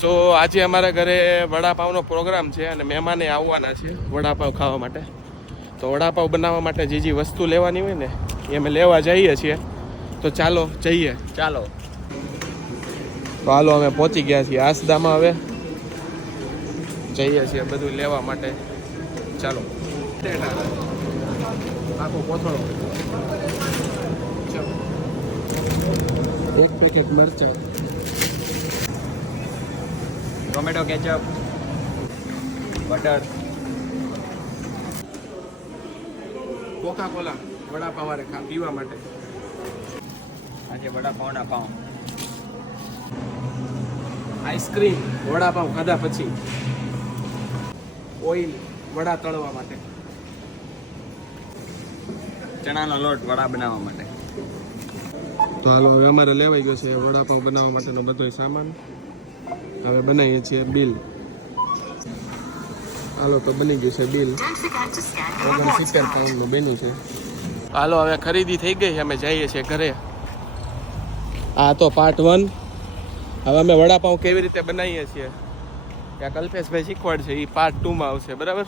સો આજે અમારા ઘરે વડાપાવનો પ્રોગ્રામ છે અને મહેમાને આવવાના છે વડાપાવ ખાવા માટે. તો વડાપાવ બનાવવા માટે જે વસ્તુ લેવાની હોય ને એ અમે લેવા જઈએ છીએ. તો ચાલો જઈએ. ચાલો તો હાલો અમે પહોંચી ગયા છીએ આસદામાં. હવે જઈએ છીએ બધું લેવા માટે. ચાલો. આખો કોથળો, એક પેકેટ મરચાં, tomato ketchup, butter, Coca Cola vada pav વાળે પીવા માટે. આજે વડાપાવના પાઉં, આઈસ્ક્રીમ વડાપાવ ખાધા પછી, ઓઇલ વડા તળવા માટે, ચણાનો લોટ વડા બનાવવા માટે. તો હાલો હવે અમારે લેવાઈ ગયો છે વડાપાવ બનાવવા માટેનો બધો સામાન. હવે બનાવીએ છીએ બિલ. હાલો તો બની ગયું છે બિલ. 69 પાઉન્ડનું બન્યું છે. હાલો હવે ખરીદી થઈ ગઈ. અમે જઈએ છીએ ઘરે. આ તો પાર્ટ 1. હવે અમે વડાપાવ કેવી રીતે બનાવીએ છીએ ત્યાં કલ્પેશભાઈ શીખવાડશે. એ પાર્ટ 2માં આવશે. બરાબર.